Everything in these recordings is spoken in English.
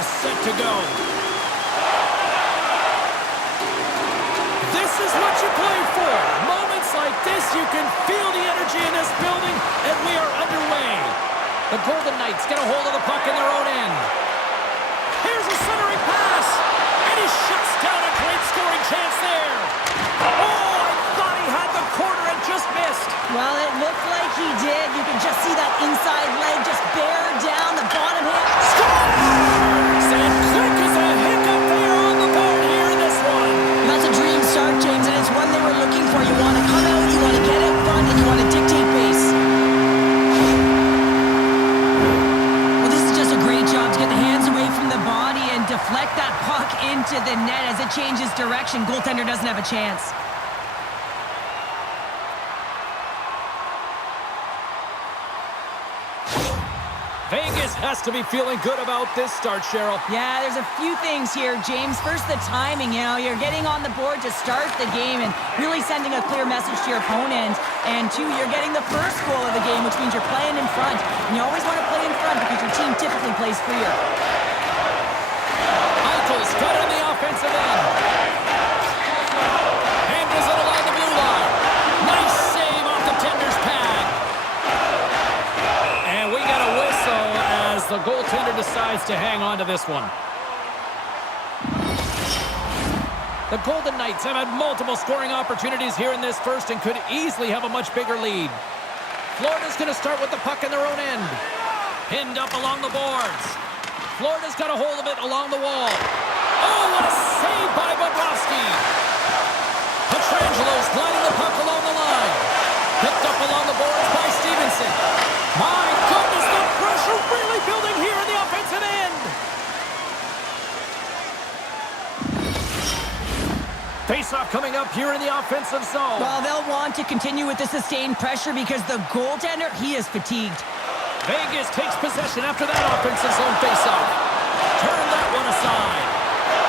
are set to go. This is what you play for. Moments like this, you can feel the energy in this building, and we are underway. The Golden Knights get a hold of the puck in their own end. Here's a centering pass, and he shuts down a great scoring chance there. Oh, I thought he had the corner and just missed. Well, it looked like he did. You can just see that inside leg just bear down the bottom hip. Scores! And quick as a hiccup there on the board here in this one. That's a dream start, James, and it's one they were looking for. You want to come out, you want to get out front, and you want to dictate pace. Well, this is just a great job to get the hands away from the body and deflect that puck into the net as it changes direction. Goaltender doesn't have a chance. Vegas has to be feeling good about this start, Cheryl. Yeah, there's a few things here, James. First, the timing. You know, you're getting on the board to start the game and really sending a clear message to your opponent. And two, you're getting the first goal of the game, which means you're playing in front. And you always want to play in front because your team typically plays freer. Eichel's got it on the offensive end. Handles it along the blue line. Nice save off the tender's pad. And we got a whistle as the goaltender decides to hang on to this one. The Golden Knights have had multiple scoring opportunities here in this first and could easily have a much bigger lead. Florida's going to start with the puck in their own end. Pinned up along the boards. Florida's got a hold of it along the wall. Oh, what a save by Bobrovsky. Petrangelo's gliding the puck along the line. Picked up along the boards by Stevenson. My goodness, the pressure really building here in the offensive end. Face-off coming up here in the offensive zone. Well, they'll want to continue with the sustained pressure because the goaltender, he is fatigued. Vegas takes possession after that offensive zone face-off. Turn that one aside.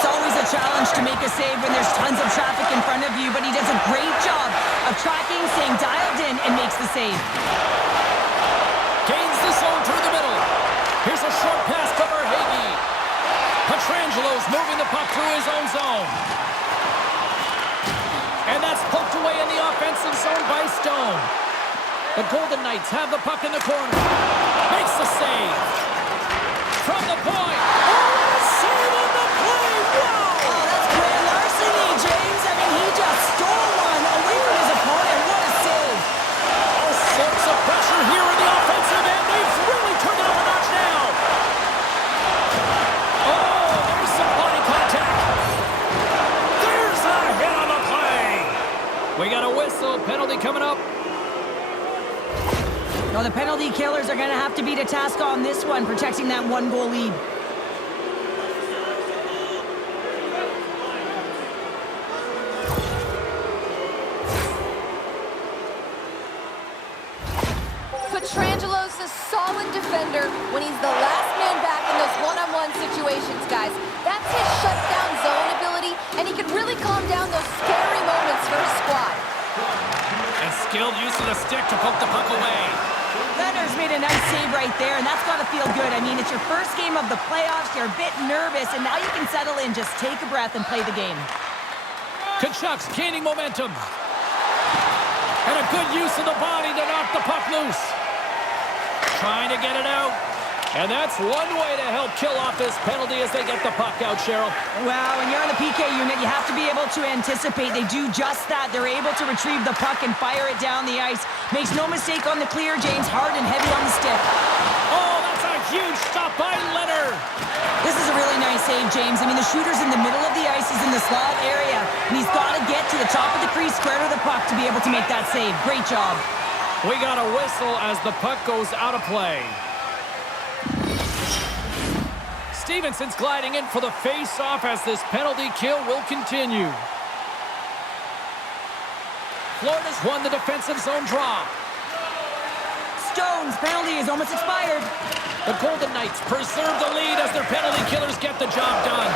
It's always a challenge to make a save when there's tons of traffic in front of you, but he does a great job of tracking, staying dialed in, and makes the save. Gains the zone through the middle. Here's a short pass to Verhaeghe. Petrangelo's moving the puck through his own zone. And that's poked away in the offensive zone by Stone. The Golden Knights have the puck in the corner. Makes the save. From the point. Oh, what a save on the play. Wow. Oh, that's grand larceny, James. I mean, he just stole one away from his opponent. What a save. All sorts of pressure here in the offensive end. They've really turned it up a notch now. Oh, there's some body contact. There's a hit on the play. We got a whistle. Penalty coming up. Well, the penalty killers are going to have to beat a task on this one, protecting that one-goal lead. Petrangelo's a solid defender when he's the last man back in those one-on-one situations, guys. That's his shutdown zone ability, and he can really calm down those scary moments for his squad. And skilled use of the stick to poke the puck away. Leonard's made a nice save right there, and that's got to feel good. I mean, it's your first game of the playoffs. You're a bit nervous, and now you can settle in, just take a breath and play the game. Kachuk's gaining momentum. And a good use of the body to knock the puck loose. Trying to get it out. And that's one way to help kill off this penalty as they get the puck out, Cheryl. Well, when you're on the PK unit, you have to be able to anticipate. They do just that. They're able to retrieve the puck and fire it down the ice. Makes no mistake on the clear, James. Hard and heavy on the stick. Oh, that's a huge stop by Leonard. This is a really nice save, James. I mean, the shooter's in the middle of the ice. He's in the slot area. And he's got to get to the top of the crease, square to the puck to be able to make that save. Great job. We got a whistle as the puck goes out of play. Stevenson's gliding in for the face-off as this penalty kill will continue. Florida's won the defensive zone draw. Stone's penalty is almost expired. The Golden Knights preserve the lead as their penalty killers get the job done.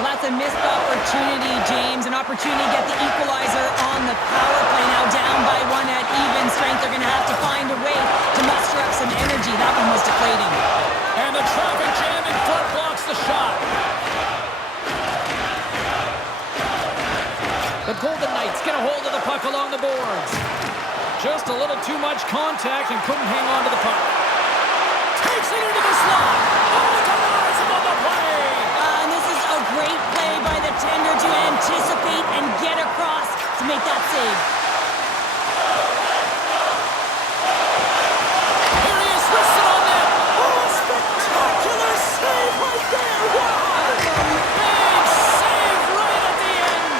Well, that's a missed opportunity, James. An opportunity to get the equalizer on the power play. Now down by one at even strength. They're going to have to find a way to muster up some energy. That one was deflating. And the traffic jam in front blocks the the shot. The Golden Knights get a hold of the puck along the boards. Just a little too much contact and couldn't hang on to the puck. Takes it into the slot. Oh, denies him on the play. And this is a great play by the tender to anticipate and get across to make that save. Here he is, wristed on net. Oh, spectacular save right there. Wow. Big save right at the end.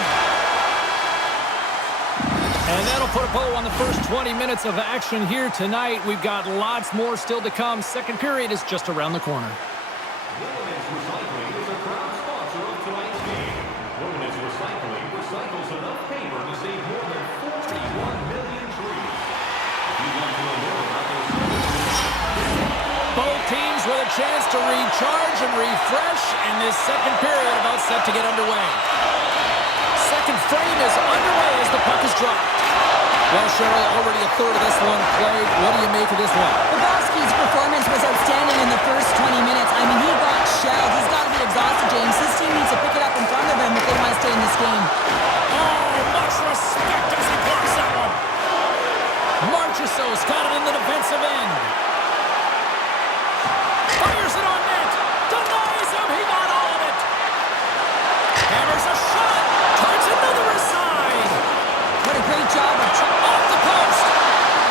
And that'll put a bow on the first 20 minutes of action here tonight. We've got lots more still to come. Second period is just around the corner. Wilderness Recycling is a proud sponsor of tonight's game. Wilderness Recycling recycles enough paper to save more than 41 million trees. If you want to know more about those services, Both teams with a chance to recharge and refresh, and this second period about set to get underway. Second frame is underway as the puck is dropped. Well, Cheryl, already a third of this one played. What do you make of this one? Bobrovsky's performance was outstanding in the first 20 minutes. I mean, he got shelled. He's got to be exhausted, James. His team needs to pick it up in front of him if they want to stay in this game. Oh, much respect as he blocks that one. Marchessault's got it in the defensive end. Fires it on net. Denies him. He got all of it. Hammers a shot. Turns another aside. What a great job of Off the post.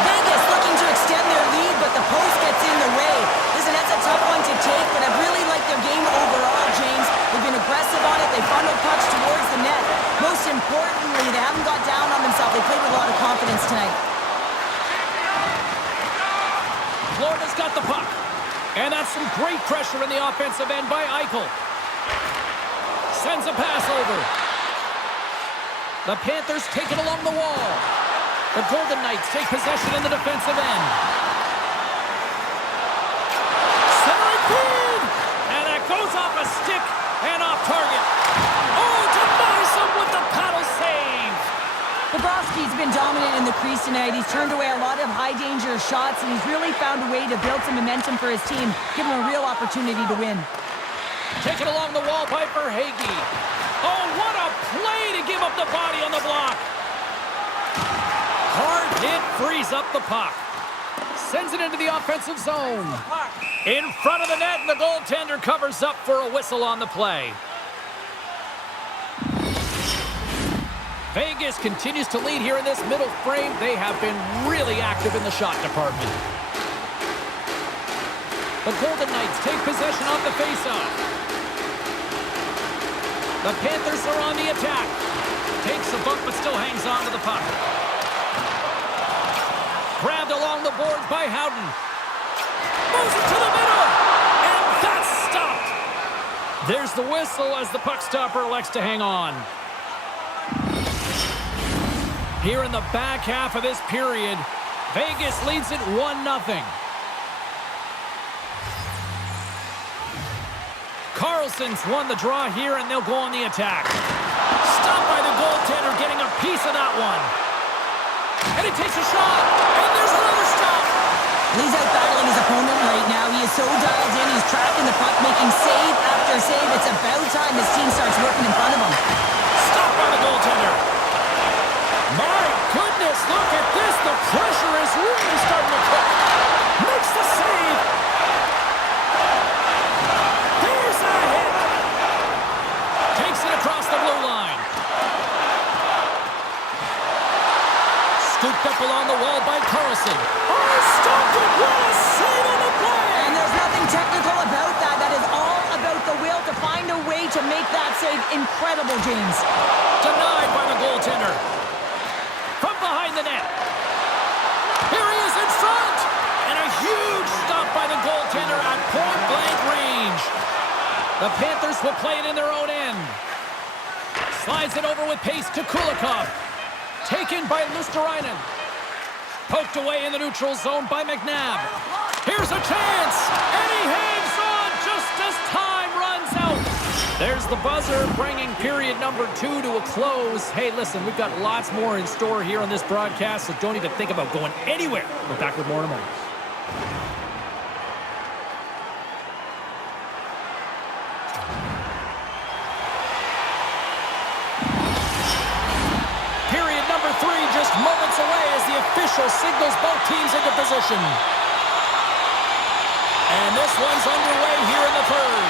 Vegas looking to extend their lead, but the post gets in the way. Listen, that's a tough one to take, but I really like their game overall, James. They've been aggressive on it. They funneled pucks towards the net. Most importantly, they haven't got down on themselves. They played with a lot of confidence tonight. Florida's got the puck. And that's some great pressure in the offensive end by Eichel. Sends a pass over. The Panthers take it along the wall. The Golden Knights take possession in the defensive end. Centering feed! And that goes off a stick and off target. Oh, denies him with the paddle save. Bobrovsky's been dominant in the crease tonight. He's turned away a lot of high-danger shots, and he's really found a way to build some momentum for his team, give him a real opportunity to win. Taken along the wall by Verhaeghe. Oh, what a play to give up the body on the block. Hard hit frees up the puck. Sends it into the offensive zone. In front of the net, and the goaltender covers up for a whistle on the play. Vegas continues to lead here in this middle frame. They have been really active in the shot department. The Golden Knights take possession off the faceoff. The Panthers are on the attack. Takes a bump, but still hangs on to the puck. Grabbed along the boards by Howden. Moves it to the middle. And that's stopped. There's the whistle as the puck stopper elects to hang on. Here in the back half of this period, Vegas leads it 1-0. Carlson's won the draw here, and they'll go on the attack. Stopped by the goaltender, getting a piece of that one. And he takes a shot, and there's another stop. He's out battling his opponent right now. He is so dialed in. He's tracking the puck, making save after save. It's about time his team starts working in front of him. Stopped by the goaltender. My goodness, look at this. The pressure is really starting to cook. Makes the save. There's a hit. Takes it across the blue line. Scooped up along the wall by Carlson. Oh, stopped it. What a save on the play. And there's nothing technical about that. That is all about the will to find a way to make that save incredible, James. Denied by the goaltender. From behind the net. Here he is in front. And a huge stop by the goaltender at point-blank range. The Panthers will play it in their own end. Slides it over with pace to Kulikov. Taken by Luosterainen. Poked away in the neutral zone by McNabb. Here's a chance. And he hangs on just as time runs out. There's the buzzer, bringing period number 2 to a close. Hey, listen, we've got lots more in store here on this broadcast, so don't even think about going anywhere. We're back with more in a moment. just moments away as the official signals both teams into position. And this one's underway here in the third.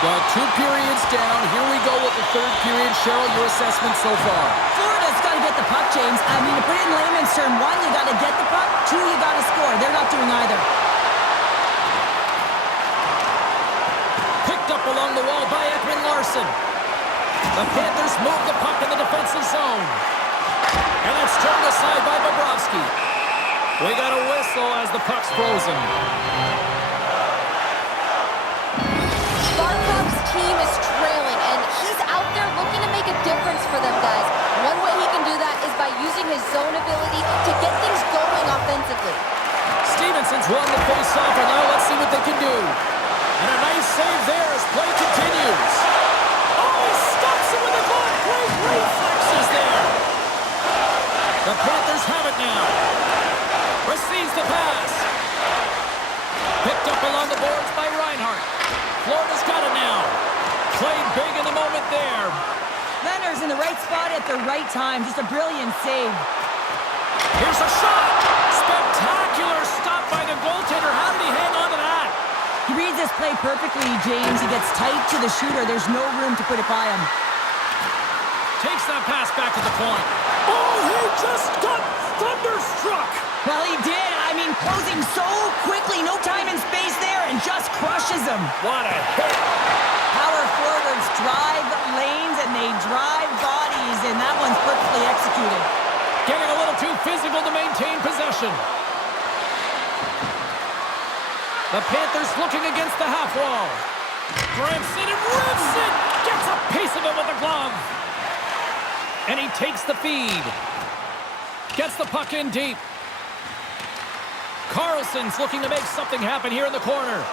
Well, 2 periods down. Here we go with the third period. Cheryl, your assessment so far? Florida's got to get the puck, James. I mean, to put it in layman's term, 1, you got to get the puck. 2, you got to score. They're not doing either. Picked up along the wall by Edwin Larson. The Panthers move the puck in the defensive zone. And it's turned aside by Bobrovsky. We got a whistle as the puck's frozen. Barkov's team is trailing, and he's out there looking to make a difference for them, guys. One way he can do that is by using his zone ability to get things going offensively. Stevenson's won the face-off, and now let's see what they can do. And a nice save there as play continues. Oh, he stops it with a glove. Great reflexes there. The Panthers have it now. Receives the pass. Picked up along the boards by Reinhart. Florida's got it now. Played big in the moment there. Leonard's in the right spot at the right time. Just a brilliant save. Here's a shot. Spectacular stop by the goaltender. How did he hang on to that? He reads this play perfectly, James. He gets tight to the shooter. There's no room to put it by him. Takes that pass back to the point. Oh, he just got thunderstruck. Well, he did. I mean, closing so quickly. No time and space there, and just crushes him. What a hit. Power forwards drive lanes, and they drive bodies, and that one's perfectly executed. Getting a little too physical to maintain possession. The Panthers looking against the half wall. Grips it and rips it. Gets a piece of it with a glove. And he takes the feed. Gets the puck in deep. Carlson's looking to make something happen here in the corner.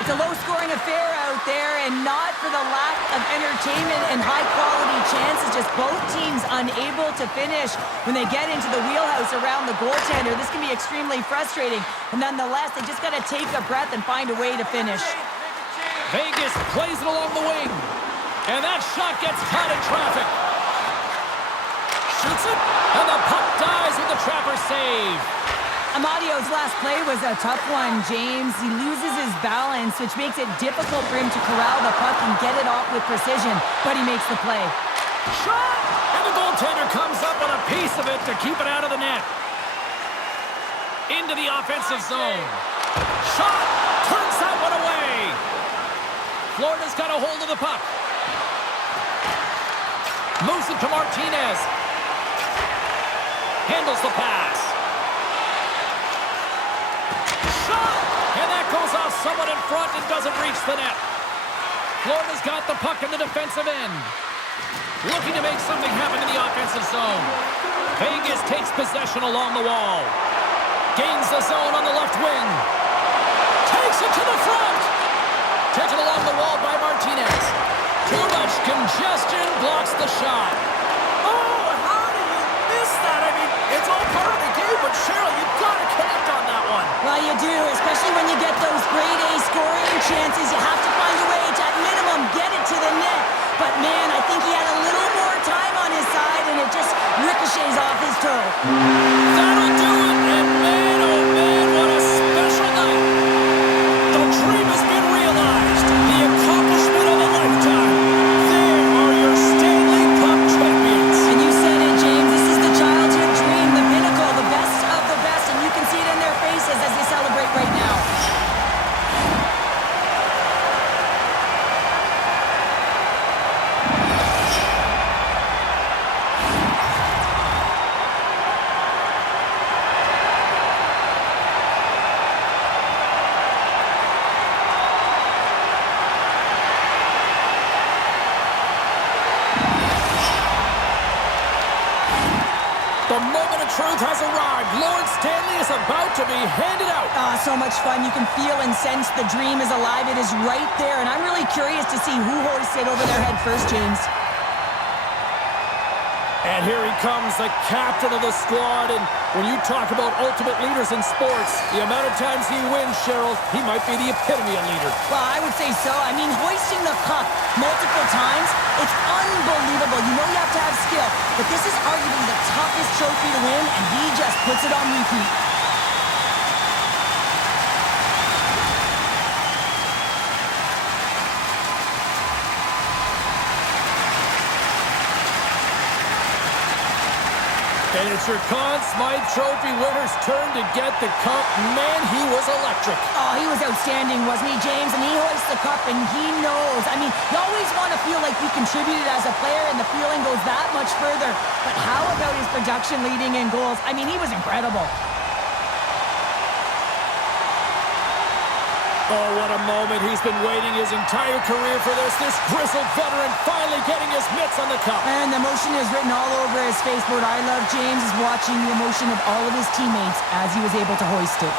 It's a low-scoring affair out there, and not for the lack of entertainment and high-quality chances. Just both teams unable to finish when they get into the wheelhouse around the goaltender. This can be extremely frustrating. And nonetheless, they just got to take a breath and find a way to finish. Vegas plays it along the wing. And that shot gets caught in traffic. Shoots it, and the puck dies with the trapper save. Amadio's last play was a tough one, James. He loses his balance, which makes it difficult for him to corral the puck and get it off with precision, but he makes the play. Shot! And the goaltender comes up on a piece of it to keep it out of the net. Into the offensive zone. Shot! Turns that one away. Florida's got a hold of the puck. Moves it to Martinez. Handles the pass. Shot! And that goes off someone in front and doesn't reach the net. Florida's got the puck in the defensive end. Looking to make something happen in the offensive zone. Vegas takes possession along the wall. Gains the zone on the left wing. Takes it to the front. Taken along the wall by Martinez. Too much congestion blocks the shot. Oh, how do you miss that? I mean, it's all part of the game, but Cheryl, you've got to connect on that one. Well, you do, especially when you get those grade A scoring chances. You have to find a way to, at minimum, get it to the net. But, man, I think he had a little more time on his side, and it just ricochets off his toe. That'll do it, and man, oh man, what a special night. The dream has been realized. The accomplishment of a lifetime. There are your Stanley Cup champions. And you said it, James. This is the childhood dream, the pinnacle, the best of the best, and you can see it in their faces as they celebrate right now. The moment of truth has arrived. Lord Stanley is about to be handed out. So much fun. You can feel and sense the dream is alive. It is right there, and I'm really curious to see who hoists it over their head first, James. And here he comes, the captain of the squad. And when you talk about ultimate leaders in sports, the amount of times he wins, Cheryl, he might be the epitome of leader. Well, I would say so. I mean, hoisting the cup multiple times, it's unbelievable. You know you have to have skill, but this is arguably the toughest trophy to win, and he just puts it on repeat. And it's your Conn Smythe Trophy winner's turn to get the cup. Man, he was electric. Oh, he was outstanding, wasn't he, James? And he hoists the cup, and he knows. I mean, you always want to feel like you contributed as a player, and the feeling goes that much further. But how about his production leading in goals? I mean, he was incredible. Oh, what a moment. He's been waiting his entire career for this. This grizzled veteran finally getting his mitts on the cup. And the emotion is written all over his face. What I love, James, is watching the emotion of all of his teammates as he was able to hoist it.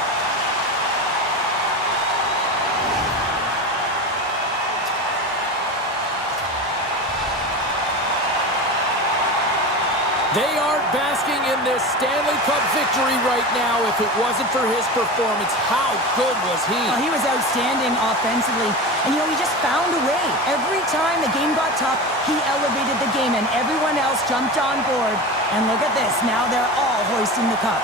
They are basking in this Stanley Cup victory right now. If it wasn't for his performance, how good was he? Oh, he was outstanding offensively. And, you know, he just found a way. Every time the game got tough, he elevated the game, and everyone else jumped on board. And look at this. Now they're all hoisting the cup.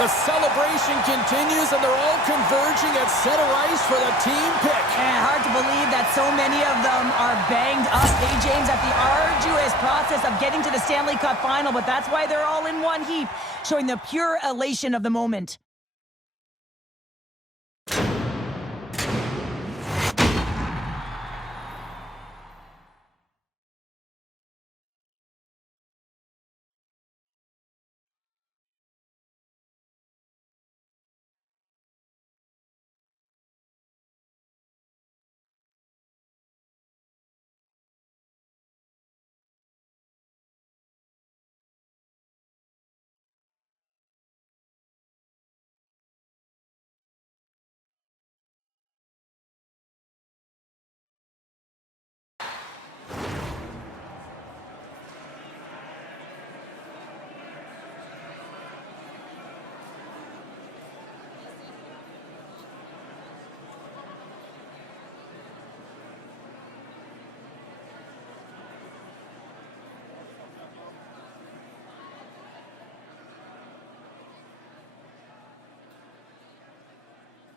The celebration continues, and they're all converging at center ice for the team pick. And hard to believe that so many of them are banged up, hey, James, at the arduous process of getting to the Stanley Cup final, but that's why they're all in one heap, showing the pure elation of the moment.